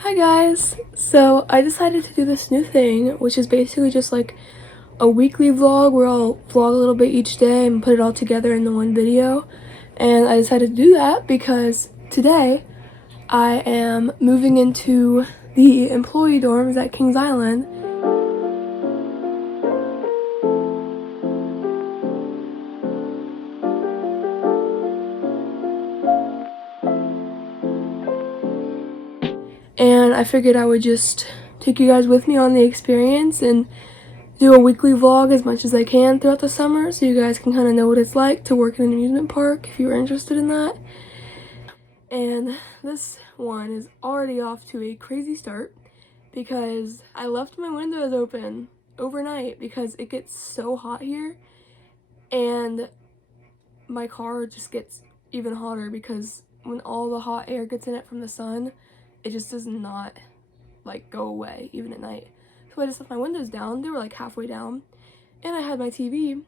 Hi guys! So I decided to do this new thing, which is basically just like a weekly vlog where I'll vlog a little bit each day and put it all together in the one video. And I decided to do that because today I am moving into the employee dorms at Kings Island. And I figured I would just take you guys with me on the experience and do a weekly vlog as much as I can throughout the summer so you guys can kind of know what it's like to work in an amusement park if you're interested in that. And this one is already off to a crazy start because I left my windows open overnight because it gets so hot here, and my car just gets even hotter because when all the hot air gets in it from the sun, it just does not like go away even at night. So I just left my windows down. They were like halfway down, and I had my TV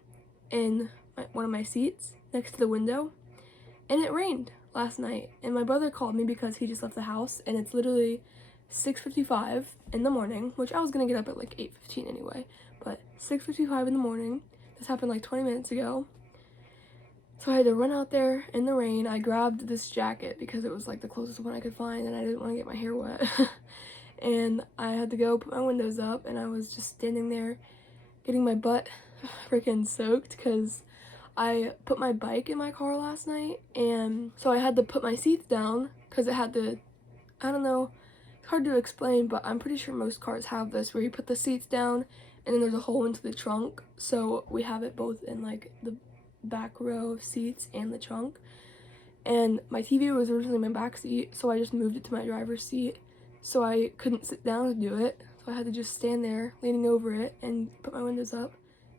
in one of my seats next to the window, and it rained last night. And my brother called me because he just left the house, and it's literally 6:55 in the morning, which I was gonna get up at like 8:15 anyway, but 6:55 in the morning. This happened like 20 minutes ago. So I had to run out there in the rain. I grabbed this jacket because it was like the closest one I could find and I didn't want to get my hair wet. And I had to go put my windows up, and I was just standing there getting my butt freaking soaked because I put my bike in my car last night, and so I had to put my seats down because it had to, I don't know, it's hard to explain, but I'm pretty sure most cars have this where you put the seats down and then there's a hole into the trunk. So we have it both in like the back row of seats and the trunk. And my TV was originally my back seat, so I just moved it to my driver's seat so I couldn't sit down to do it. So I had to just stand there leaning over it and put my windows up.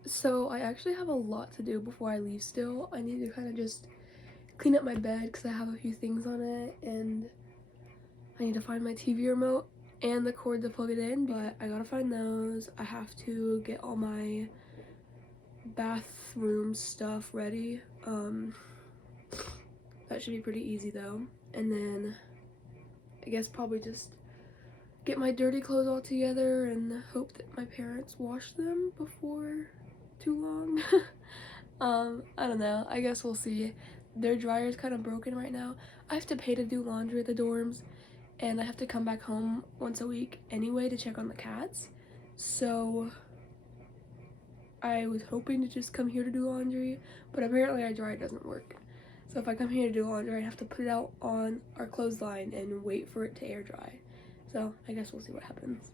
So I actually have a lot to do before I leave still. I need to kind of just clean up my bed because I have a few things on it, and I need to find my TV remote and the cord to plug it in, but I gotta find those. I have to get all my bathroom stuff ready. That should be pretty easy though. And then I guess probably just get my dirty clothes all together and hope that my parents wash them before too long. I don't know. I guess we'll see. Their dryer's kind of broken right now. I have to pay to do laundry at the dorms, and I have to come back home once a week anyway to check on the cats. So I was hoping to just come here to do laundry, but apparently our dryer doesn't work. So if I come here to do laundry, I have to put it out on our clothesline and wait for it to air dry. So I guess we'll see what happens.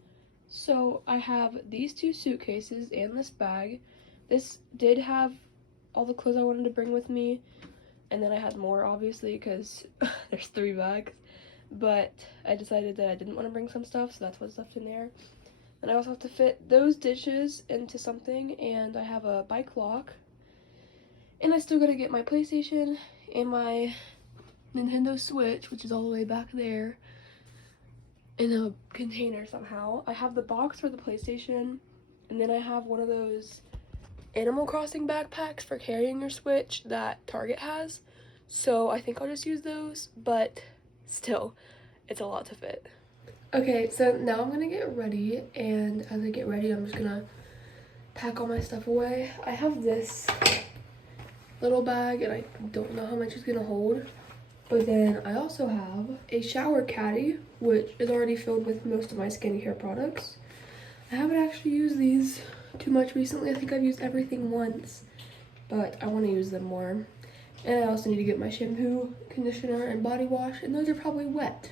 So I have these two suitcases and this bag. This did have all the clothes I wanted to bring with me, and then I had more obviously because there's 3 bags, but I decided that I didn't want to bring some stuff, so that's what's left in there. And I also have to fit those dishes into something, and I have a bike lock, and I still gotta get my PlayStation and my Nintendo Switch, which is all the way back there, in a container somehow. I have the box for the PlayStation, and then I have one of those Animal Crossing backpacks for carrying your Switch that Target has. So I think I'll just use those, but still, it's a lot to fit. Okay, so now I'm gonna get ready, and as I get ready, I'm just gonna pack all my stuff away. I have this little bag, and I don't know how much it's gonna hold. But then I also have a shower caddy, which is already filled with most of my skincare products. I haven't actually used these too much recently. I think I've used everything once, but I want to use them more. And I also need to get my shampoo, conditioner, and body wash, and those are probably wet.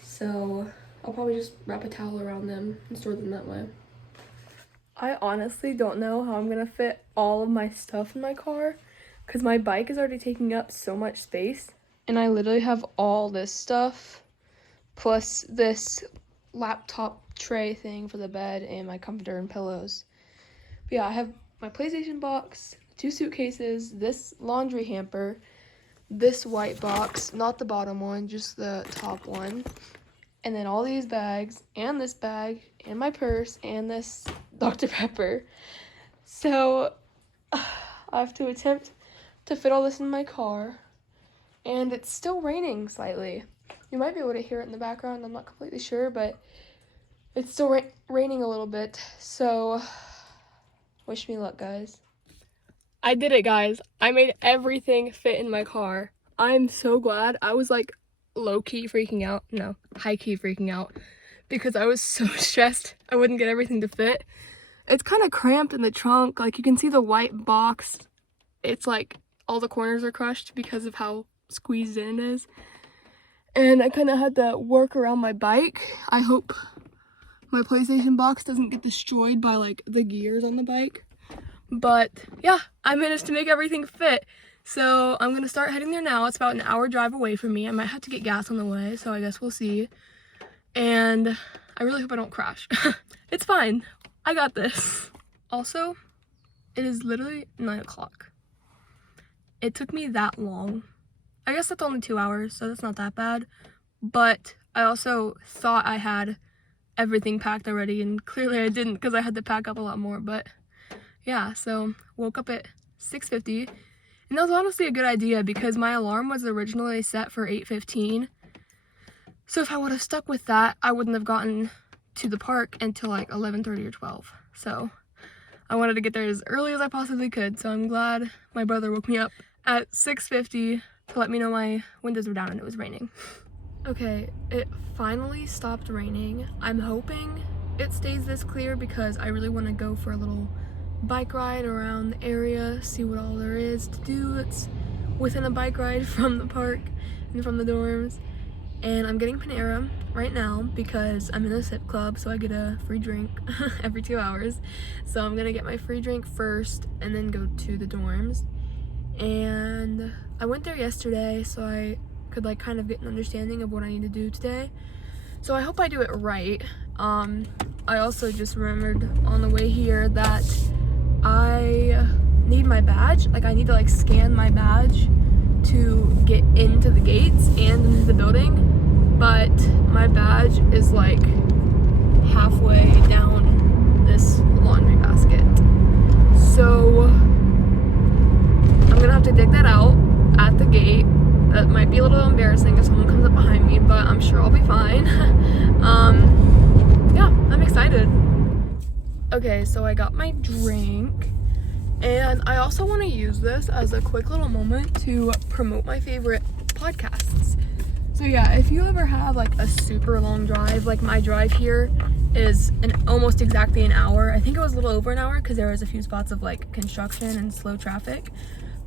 So I'll probably just wrap a towel around them and store them that way. I honestly don't know how I'm gonna fit all of my stuff in my car because my bike is already taking up so much space. And I literally have all this stuff, plus this laptop tray thing for the bed and my comforter and pillows. But yeah, I have my PlayStation box, 2 suitcases, this laundry hamper, this white box, not the bottom one, just the top one, and then all these bags, and this bag, and my purse, and this Dr. Pepper. So I have to attempt to fit all this in my car. And it's still raining slightly. You might be able to hear it in the background, I'm not completely sure, but it's still raining a little bit, so wish me luck, guys. I did it, guys. I made everything fit in my car. I'm so glad. I was like low-key freaking out. No, high-key freaking out because I was so stressed I wouldn't get everything to fit. It's kind of cramped in the trunk. Like, you can see the white box. It's like all the corners are crushed because of how squeezed in it is. And I kind of had to work around my bike. I hope my PlayStation box doesn't get destroyed by like the gears on the bike. But yeah, I managed to make everything fit. So I'm gonna start heading there now. It's about an hour drive away from me. I might have to get gas on the way, so I guess we'll see. And I really hope I don't crash. It's fine. I got this. Also, it is literally 9 o'clock. It took me that long. I guess that's only 2 hours, so that's not that bad. But I also thought I had everything packed already, and clearly I didn't because I had to pack up a lot more. But yeah, so woke up at 6:50, and that was honestly a good idea because my alarm was originally set for 8:15. So if I would have stuck with that, I wouldn't have gotten to the park until like 11:30 or 12. So I wanted to get there as early as I possibly could, so I'm glad my brother woke me up at 6:50 to let me know my windows were down and it was raining. Okay, it finally stopped raining. I'm hoping it stays this clear because I really want to go for a little bike ride around the area, see what all there is to do that's within a bike ride from the park and from the dorms. And I'm getting Panera right now because I'm in a sip club, so I get a free drink every 2 hours. So I'm gonna get my free drink first and then go to the dorms. And I went there yesterday so I could like kind of get an understanding of what I need to do today. So I hope I do it right. I also just remembered on the way here that I need my badge. Like, I need to like scan my badge to get into the gates and into the building, but my badge is like halfway down this laundry basket. So I'm gonna have to dig that out at the gate. That might be a little embarrassing if someone comes up behind me, but I'm sure I'll be fine. Yeah, I'm excited. Okay, so I got my drink, and I also want to use this as a quick little moment to promote my favorite podcasts. So yeah, if you ever have like a super long drive, like my drive here is almost exactly an hour. I think it was a little over an hour because there was a few spots of like construction and slow traffic.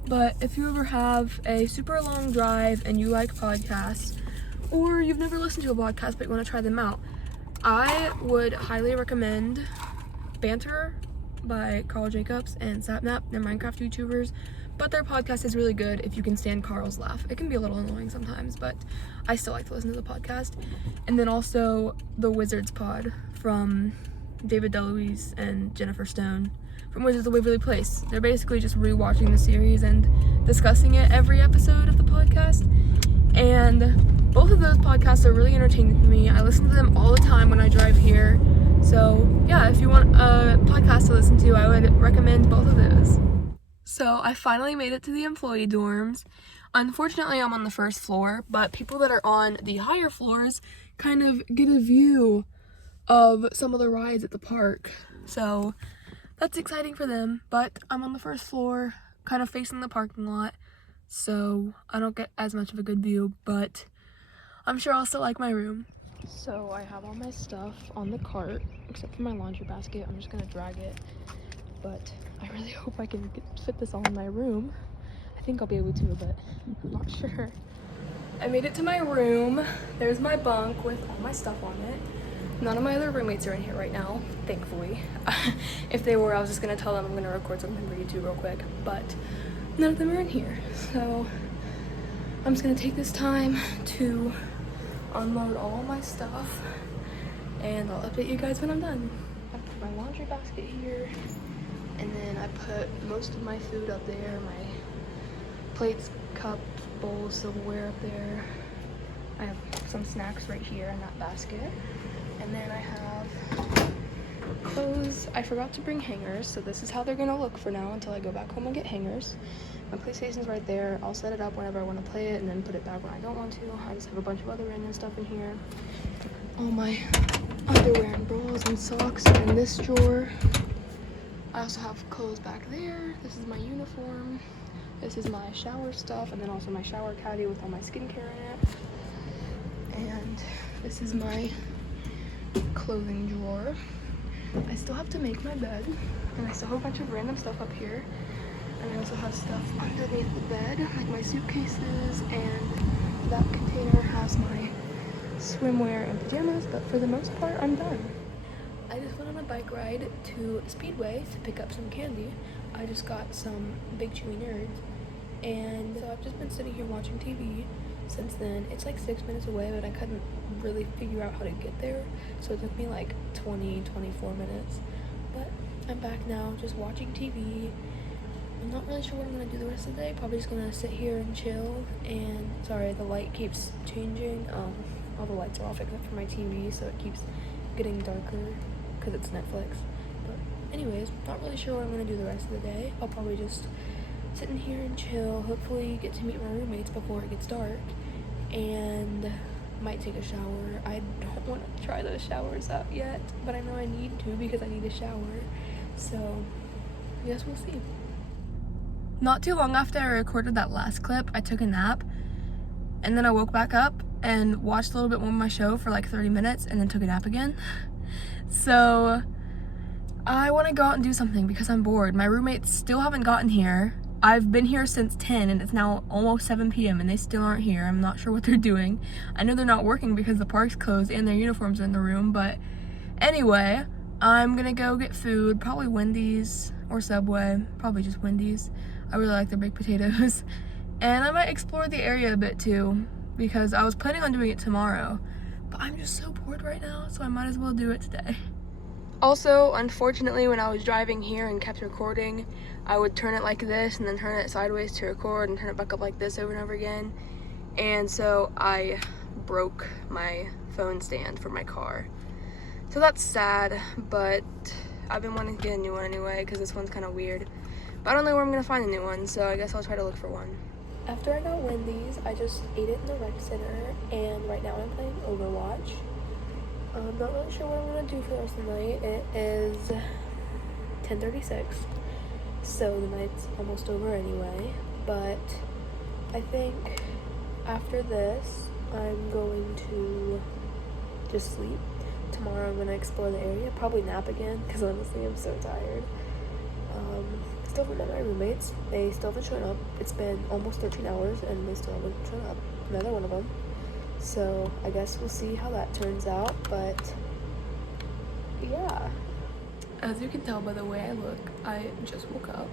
But if you ever have a super long drive and you like podcasts, or you've never listened to a podcast but you want to try them out, I would highly recommend Banter by Carl Jacobs and Sapnap. They're Minecraft YouTubers, but their podcast is really good if you can stand Carl's laugh. It can be a little annoying sometimes, but I still like to listen to the podcast. And then also the Wizards Pod from David DeLuise and Jennifer Stone from Wizards of Waverly Place. They're basically just rewatching the series and discussing it every episode of the podcast. And both of those podcasts are really entertaining to me. I listen to them all the time when I drive here. So yeah, if you want a podcast to listen to, I would recommend both of those. So I finally made it to the employee dorms. Unfortunately, I'm on the first floor, but people that are on the higher floors kind of get a view of some of the rides at the park. So that's exciting for them, but I'm on the first floor, kind of facing the parking lot, so I don't get as much of a good view, but I'm sure I'll still like my room. So I have all my stuff on the cart, except for my laundry basket. I'm just gonna drag it, but I really hope I can fit this all in my room. I think I'll be able to, but I'm not sure. I made it to my room. There's my bunk with all my stuff on it. None of my other roommates are in here right now, thankfully. If they were, I was just gonna tell them I'm gonna record something for YouTube real quick, but none of them are in here. So I'm just gonna take this time to unload all my stuff, and I'll update you guys when I'm done. I put my laundry basket here, and then I put most of my food up there, my plates, cups, bowls, silverware up there. I have some snacks right here in that basket. And then I have clothes. I forgot to bring hangers, so this is how they're gonna look for now until I go back home and get hangers. My PlayStation's right there. I'll set it up whenever I want to play it and then put it back when I don't want to. I just have a bunch of other random stuff in here. All my underwear and bras and socks are in this drawer. I also have clothes back there. This is my uniform. This is my shower stuff, and then also my shower caddy with all my skincare in it. And this is my clothing drawer. I still have to make my bed, and I still have a bunch of random stuff up here. And I also have stuff underneath the bed, like my suitcases, and that container has my swimwear and pajamas, but for the most part, I'm done. I just went on a bike ride to Speedway to pick up some candy. I just got some Big Chewy Nerds, and so I've just been sitting here watching TV since then. It's like 6 minutes away, but I couldn't really figure out how to get there, so it took me like 24 minutes. But I'm back now, just watching TV. I'm not really sure what I'm gonna do the rest of the day. Probably just gonna sit here and chill. And sorry, the light keeps changing. All the lights are off except for my TV, so it keeps getting darker because it's Netflix. But anyways, not really sure what I'm gonna do the rest of the day. I'll probably just sit in here and chill. Hopefully get to meet my roommates before it gets dark, and might take a shower. I don't want to try those showers out yet, but I know I need to because I need a shower. So I guess we'll see. Not too long after I recorded that last clip, I took a nap, and then I woke back up and watched a little bit more of my show for like 30 minutes and then took a nap again. So I want to go out and do something because I'm bored. My roommates still haven't gotten here. I've been here since 10 and it's now almost 7 p.m. and they still aren't here. I'm not sure what they're doing. I know they're not working because the park's closed and their uniforms are in the room, but anyway, I'm gonna go get food, probably Wendy's or Subway, probably just Wendy's. I really like their baked potatoes. And I might explore the area a bit too, because I was planning on doing it tomorrow, but I'm just so bored right now, so I might as well do it today. Also, unfortunately, when I was driving here and kept recording, I would turn it like this and then turn it sideways to record and turn it back up like this over and over again. And so I broke my phone stand for my car. So that's sad, but I've been wanting to get a new one anyway because this one's kind of weird. But I don't know where I'm going to find a new one, so I guess I'll try to look for one. After I got Wendy's, I just ate it in the rec center, and right now I'm playing Overwatch. I'm not really sure what I'm going to do for the rest of the night. It is 10:36, so the night's almost over anyway. But I think after this, I'm going to just sleep. Tomorrow I'm going to explore the area, probably nap again, because honestly I'm so tired. Still haven't met my roommates. They still haven't shown up. It's been almost 13 hours and they still haven't shown up. Another one of them. So I guess we'll see how that turns out, but yeah. As you can tell by the way I look, I just woke up.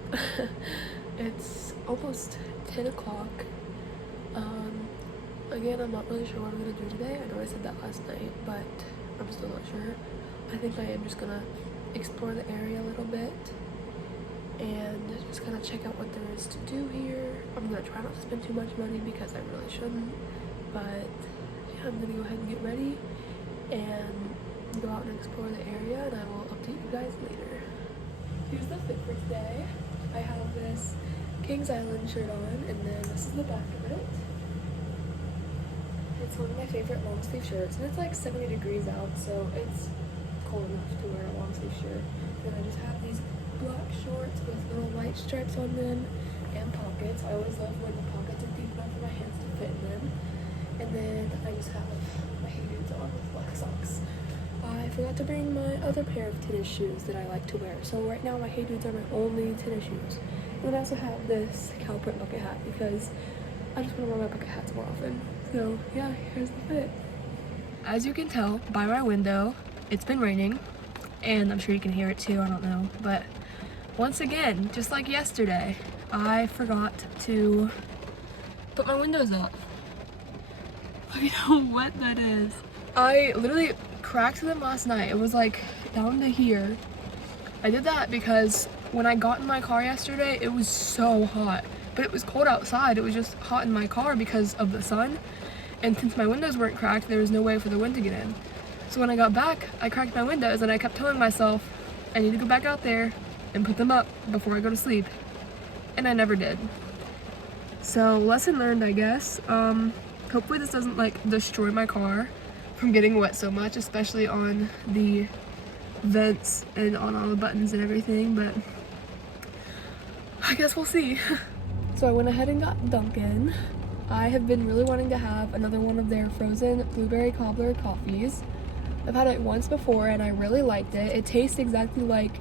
It's almost 10 o'clock. Again, I'm not really sure what I'm gonna do today. I know I said that last night, but I'm still not sure. I think I am just gonna explore the area a little bit and just kind of check out what there is to do here. I'm gonna try not to spend too much money because I really shouldn't, but yeah, I'm gonna go ahead and get ready and go out and explore the area, and I will update you guys later. Here's the fit for today. I have this Kings Island shirt on, and then this is the back of it. It's one of my favorite long sleeve shirts, and it's like 70 degrees out, so it's cold enough to wear a long sleeve shirt. And I just have these black shorts with little white stripes on them and pockets. I always love when the pockets are deep enough for my hands to fit in them. And then I just have my Hey Dudes on with black socks. I forgot to bring my other pair of tennis shoes that I like to wear. So right now my Hey Dudes are my only tennis shoes. And then I also have this cow print bucket hat because I just want to wear my bucket hats more often. So yeah, here's the fit. As you can tell by my window, it's been raining. And I'm sure you can hear it too, I don't know. But once again, just like yesterday, I forgot to put my windows up. Look at how wet that is. I literally cracked them last night. It was like down to here. I did that because when I got in my car yesterday, it was so hot. But it was cold outside. It was just hot in my car because of the sun. And since my windows weren't cracked, there was no way for the wind to get in. So when I got back, I cracked my windows and I kept telling myself, I need to go back out there and put them up before I go to sleep. And I never did. So lesson learned, I guess. Hopefully this doesn't like destroy my car from getting wet so much, especially on the vents and on all the buttons and everything, but I guess we'll see. So I went ahead and got Dunkin'. I have been really wanting to have another one of their frozen blueberry cobbler coffees. I've had it once before and I really liked it. It tastes exactly like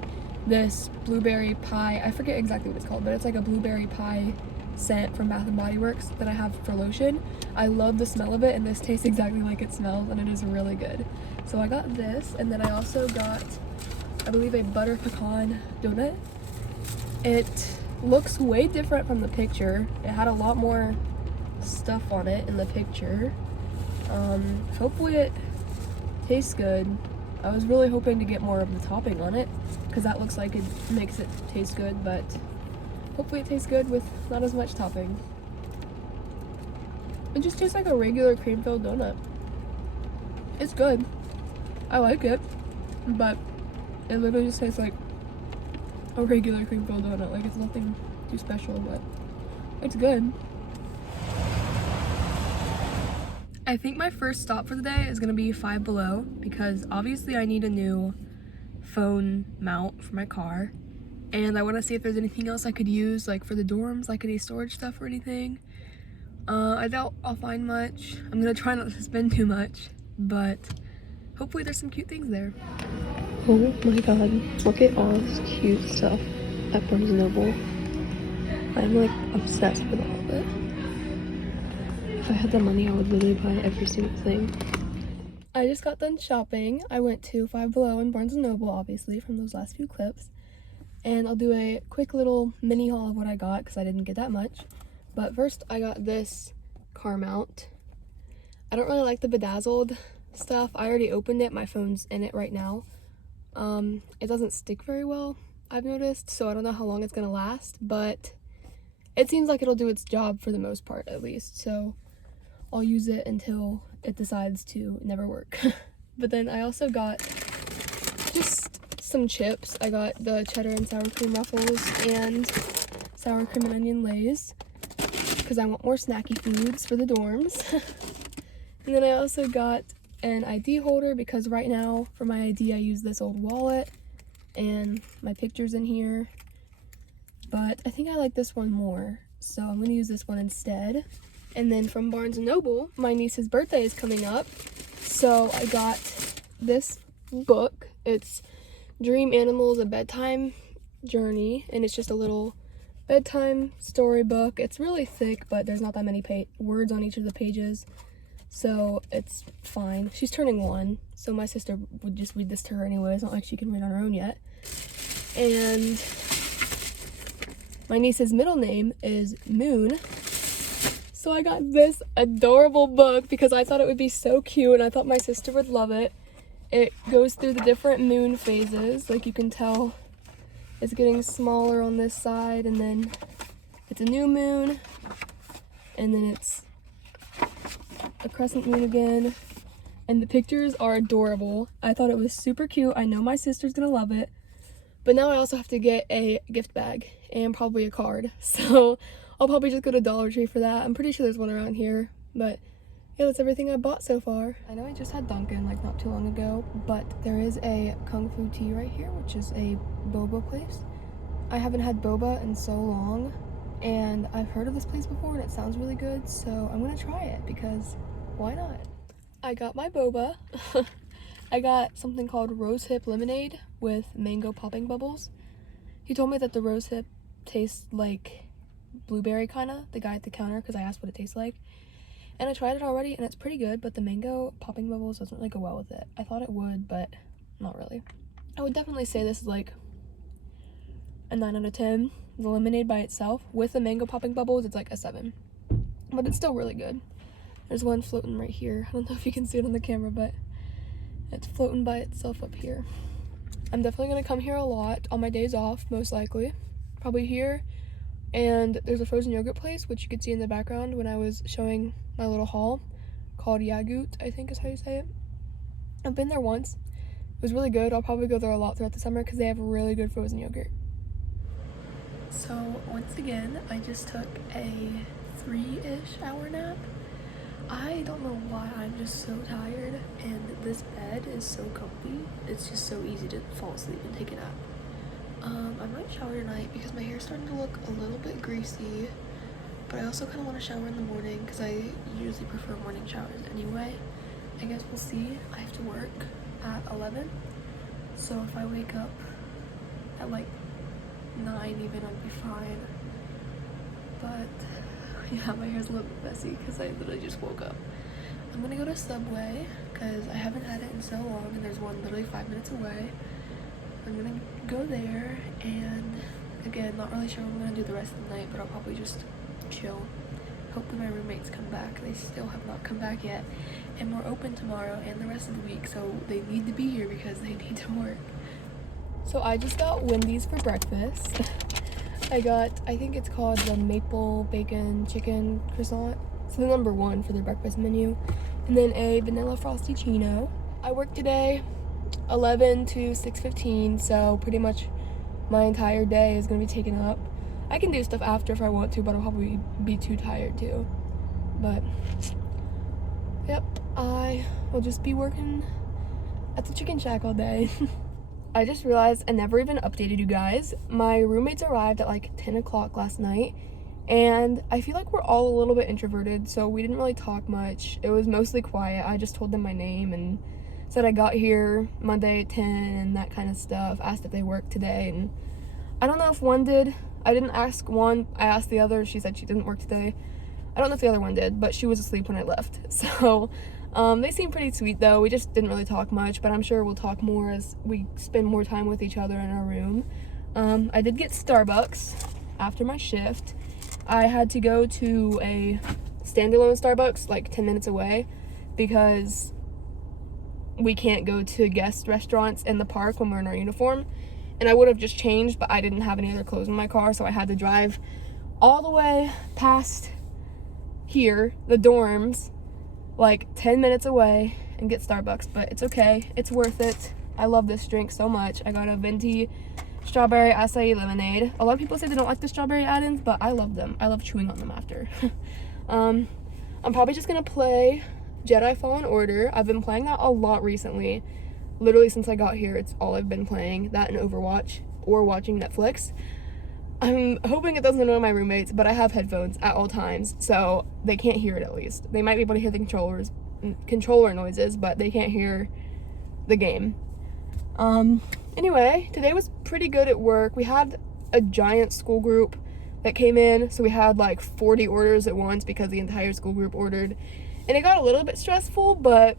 this blueberry pie. I forget exactly what it's called, but it's like a blueberry pie scent from Bath & Body Works that I have for lotion. I love the smell of it, and this tastes exactly like it smells, and it is really good. So I got this, and then I also got, I believe, a butter pecan donut. It looks way different from the picture. It had a lot more stuff on it in the picture. Hopefully it tastes good. I was really hoping to get more of the topping on it, because that looks like it makes it taste good, but hopefully it tastes good with not as much topping. It just tastes like a regular cream-filled donut. It's good. I like it, but it literally just tastes like a regular cream-filled donut. Like, it's nothing too special, but it's good. I think my first stop for the day is gonna be Five Below, because obviously I need a new phone mount for my car, and I want to see if there's anything else I could use, like for the dorms, like any storage stuff or anything. I doubt I'll find much. I'm gonna try not to spend too much, but hopefully there's some cute things there. Oh my god, look at all this cute stuff at Barnes & Noble. I'm like obsessed with all of it. If I had the money, I would literally buy every single thing. I just got done shopping. I went to Five Below and Barnes & Noble, obviously, from those last few clips. And I'll do a quick little mini haul of what I got, because I didn't get that much. But first, I got this car mount. I don't really like the bedazzled stuff. I already opened it. My phone's in it right now. It doesn't stick very well, I've noticed, so I don't know how long it's gonna last, but it seems like it'll do its job for the most part, at least. So I'll use it until it decides to never work. But then I also got just some chips. I got the cheddar and sour cream ruffles and sour cream and onion lays, because I want more snacky foods for the dorms. And then I also got an ID holder, because right now for my ID I use this old wallet and my picture's in here, but I think I like this one more, so I'm going to use this one instead. And then from Barnes & Noble, my niece's birthday is coming up, so I got this book. It's Dream Animals, A Bedtime Journey, and it's just a little bedtime storybook. It's really thick, but there's not that many words on each of the pages, so it's fine. She's turning 1, so my sister would just read this to her anyway. It's not like she can read on her own yet. And my niece's middle name is Moon, so I got this adorable book because I thought it would be so cute and I thought my sister would love it. It goes through the different moon phases. Like, you can tell it's getting smaller on this side, and then it's a new moon, and then it's a crescent moon again, and the pictures are adorable. I thought it was super cute. I know my sister's gonna love it, but now I also have to get a gift bag and probably a card, so I'll probably just go to Dollar Tree for that. I'm pretty sure there's one around here, but yeah, that's everything I bought so far. I know I just had Dunkin' like not too long ago, but there is a Kung Fu Tea right here, which is a boba place. I haven't had boba in so long, and I've heard of this place before and it sounds really good, so I'm gonna try it because why not? I got my boba. I got something called Rose Hip Lemonade with mango popping bubbles. He told me that the rose hip tastes like blueberry kinda, the guy at the counter, because I asked what it tastes like. And I tried it already and it's pretty good, but the mango popping bubbles doesn't really go well with it. I thought it would, but not really. I would definitely say this is like a 9 out of 10. The lemonade by itself, with the mango popping bubbles, it's like a 7. But it's still really good. There's one floating right here. I don't know if you can see it on the camera, but it's floating by itself up here. I'm definitely gonna come here a lot on my days off, most likely. Probably here. And there's a frozen yogurt place, which you could see in the background when I was showing my little haul, called Yagut, I think is how you say it. I've been there once. It was really good. I'll probably go there a lot throughout the summer because they have really good frozen yogurt. So once again, I just took a 3-ish hour nap. I don't know why, I'm just so tired, and this bed is so comfy. It's just so easy to fall asleep and take a nap. I might shower tonight because my hair's starting to look a little bit greasy, but I also kind of want to shower in the morning because I usually prefer morning showers anyway. I guess we'll see. I have to work at 11, so if I wake up at like 9 even, I'd be fine. But yeah, my hair's a little bit messy because I literally just woke up. I'm gonna go to Subway because I haven't had it in so long, and there's one literally 5 minutes away. I'm gonna go there, and again, not really sure what I'm gonna do the rest of the night, but I'll probably just chill. Hopefully my roommates come back. They still have not come back yet, and we're open tomorrow and the rest of the week, so they need to be here because they need to work. So I just got Wendy's for breakfast. I think it's called the maple bacon chicken croissant. It's the number 1 for their breakfast menu. And then a vanilla frosty-chino. I work today 11 to 6:15, so pretty much my entire day is going to be taken up. I can do stuff after if I want to, but I'll probably be too tired too. But yep, I will just be working at the chicken shack all day. I just realized I never even updated you guys. My roommates arrived at like 10 o'clock last night, and I feel like we're all a little bit introverted, so we didn't really talk much. It was mostly quiet. I just told them my name and said I got here Monday at 10 and that kind of stuff. Asked if they worked today, and I don't know if one did. I didn't ask one. I asked the other. She said she didn't work today. I don't know if the other one did, but she was asleep when I left. So they seem pretty sweet though. We just didn't really talk much, but I'm sure we'll talk more as we spend more time with each other in our room. I did get Starbucks after my shift. I had to go to a standalone Starbucks like 10 minutes away because we can't go to guest restaurants in the park when we're in our uniform. And I would have just changed, but I didn't have any other clothes in my car, so I had to drive all the way past here, the dorms, like 10 minutes away and get Starbucks. But it's okay. It's worth it. I love this drink so much. I got a venti strawberry acai lemonade. A lot of people say they don't like the strawberry add-ins, but I love them. I love chewing on them after. I'm probably just gonna play Jedi Fallen Order. I've been playing that a lot recently. Literally since I got here, it's all I've been playing. That and Overwatch or watching Netflix. I'm hoping it doesn't annoy my roommates, but I have headphones at all times, so they can't hear it at least. They might be able to hear the controller noises, but they can't hear the game. Anyway, today was pretty good at work. We had a giant school group that came in, so we had like 40 orders at once because the entire school group ordered. And it got a little bit stressful, but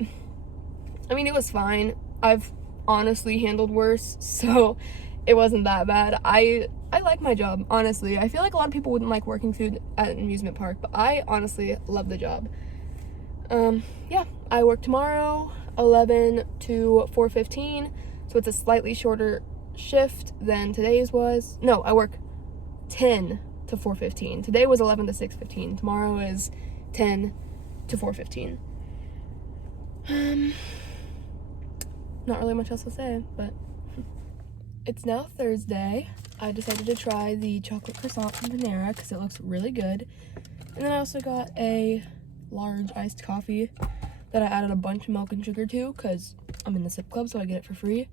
I mean, it was fine. I've honestly handled worse, so it wasn't that bad. I like my job, honestly. I feel like a lot of people wouldn't like working food at an amusement park, but I honestly love the job. Yeah, I work tomorrow 11 to 4:15, so it's a slightly shorter shift than today's was. No, I work 10 to 4:15. Today was 11 to 6:15. Tomorrow is 10 to 4:15. Not really much else to say, but it's now Thursday. I decided to try the chocolate croissant from Panera because it looks really good. And then I also got a large iced coffee that I added a bunch of milk and sugar to because I'm in the sip club, so I get it for free.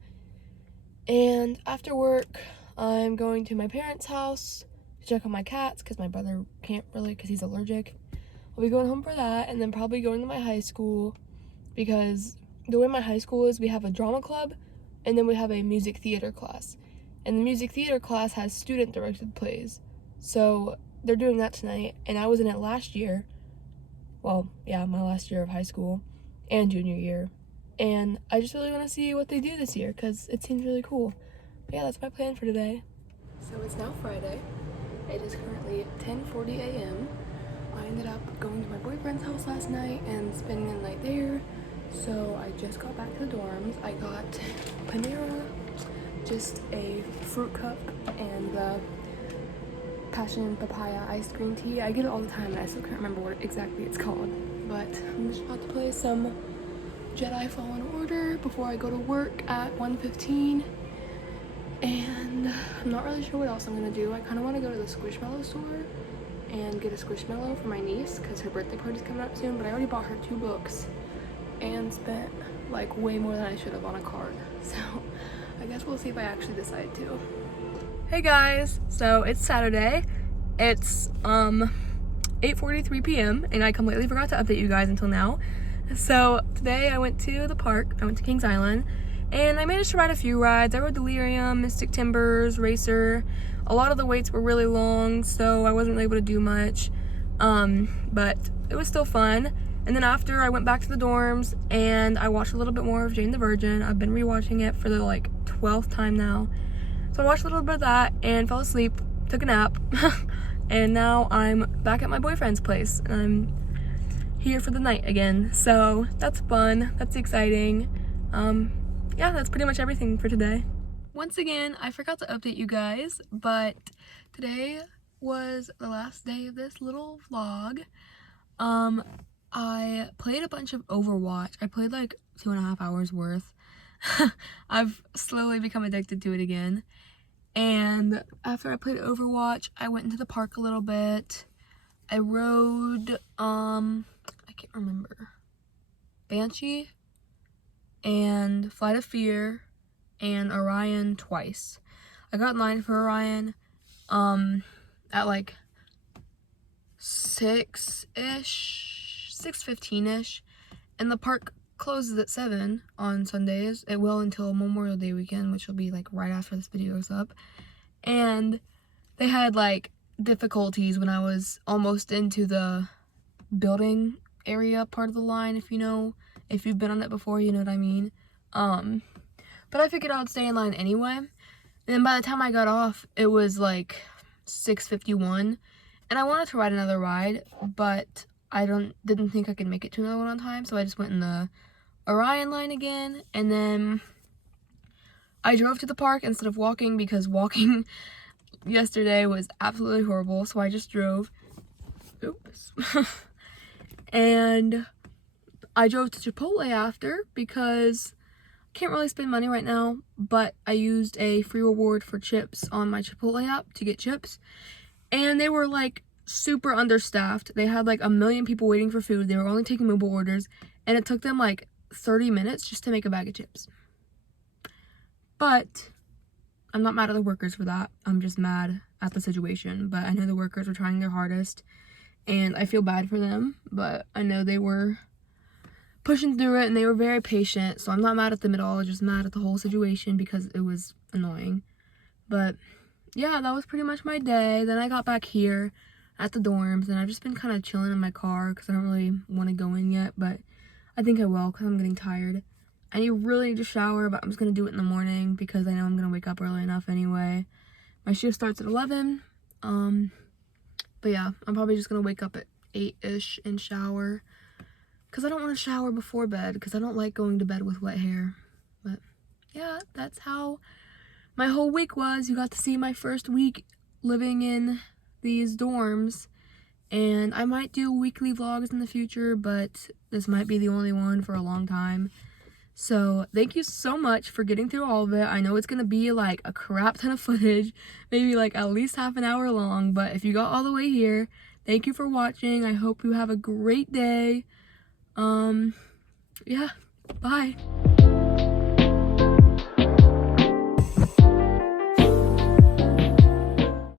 And after work, I'm going to my parents' house to check on my cats because my brother can't really because he's allergic. I'll be going home for that, and then probably going to my high school because the way my high school is, we have a drama club and then we have a music theater class. And the music theater class has student-directed plays. So they're doing that tonight, and I was in it last year. Well, yeah, my last year of high school and junior year. And I just really want to see what they do this year because it seems really cool. But yeah, that's my plan for today. So it's now Friday. It is currently 10:40 a.m. I ended up going to my boyfriend's house last night and spending the night there. So I just got back to the dorms. I got Panera, just a fruit cup, and the passion papaya iced green tea. I get it all the time and I still can't remember what exactly it's called. But I'm just about to play some Jedi Fallen Order order before I go to work at 1:15. And I'm not really sure what else I'm gonna do. I kind of want to go to the Squishmallow store and get a Squishmallow for my niece because her birthday party's coming up soon, but I already bought her 2 books and spent like way more than I should have on a card. So I guess we'll see if I actually decide to. Hey guys, so it's Saturday. It's 8:43 p.m. and I completely forgot to update you guys until now. So today I went to the park. I went to Kings Island and I managed to ride a few rides. I rode Delirium, Mystic Timbers, Racer. A lot of the waits were really long, so I wasn't really able to do much, but it was still fun. And then after, I went back to the dorms and I watched a little bit more of Jane the Virgin. I've been rewatching it for the like 12th time now. So I watched a little bit of that and fell asleep, took a nap, and now I'm back at my boyfriend's place. I'm here for the night again, so that's fun, that's exciting. Yeah, that's pretty much everything for today. Once again, I forgot to update you guys, but today was the last day of this little vlog. I played a bunch of Overwatch. I played like 2.5 hours worth. I've slowly become addicted to it again. And after I played Overwatch, I went into the park a little bit. I rode, I can't remember, Banshee and Flight of Fear and Orion twice. I got in line for Orion at like 6-ish, 6:15-ish, and the park closes at 7 on Sundays. It will until Memorial Day weekend, which will be like right after this video goes up. And they had like difficulties when I was almost into the building area part of the line. If you've been on it before, you know what I mean. But I figured I would stay in line anyway. And then by the time I got off, it was like 6:51, and I wanted to ride another ride, but I didn't think I could make it to another one on time, so I just went in the Orion line again, and then I drove to the park instead of walking because walking yesterday was absolutely horrible, so I just drove. Oops. And I drove to Chipotle after because I can't really spend money right now, but I used a free reward for chips on my Chipotle app to get chips, and they were like super understaffed. They had like 1 million people waiting for food. They were only taking mobile orders, and it took them like 30 minutes just to make a bag of chips. But I'm not mad at the workers for that. I'm just mad at the situation. But I know the workers were trying their hardest, and I feel bad for them, but I know they were pushing through it and they were very patient, so I'm not mad at them at all. Just mad at the whole situation because it was annoying. But yeah, that was pretty much my day. Then I got back here at the dorms and I've just been kind of chilling in my car because I don't really want to go in yet, but I think I will because I'm getting tired. I really need to shower, but I'm just going to do it in the morning because I know I'm going to wake up early enough anyway. My shift starts at 11. But yeah, I'm probably just going to wake up at 8-ish and shower because I don't want to shower before bed because I don't like going to bed with wet hair. But yeah, that's how my whole week was. You got to see my first week living in these dorms, and I might do weekly vlogs in the future, but this might be the only one for a long time. So thank you so much for getting through all of it. I know it's gonna be like a crap ton of footage, maybe like at least half an hour long, but if you got all the way here, thank you for watching. I hope you have a great day. Yeah, bye.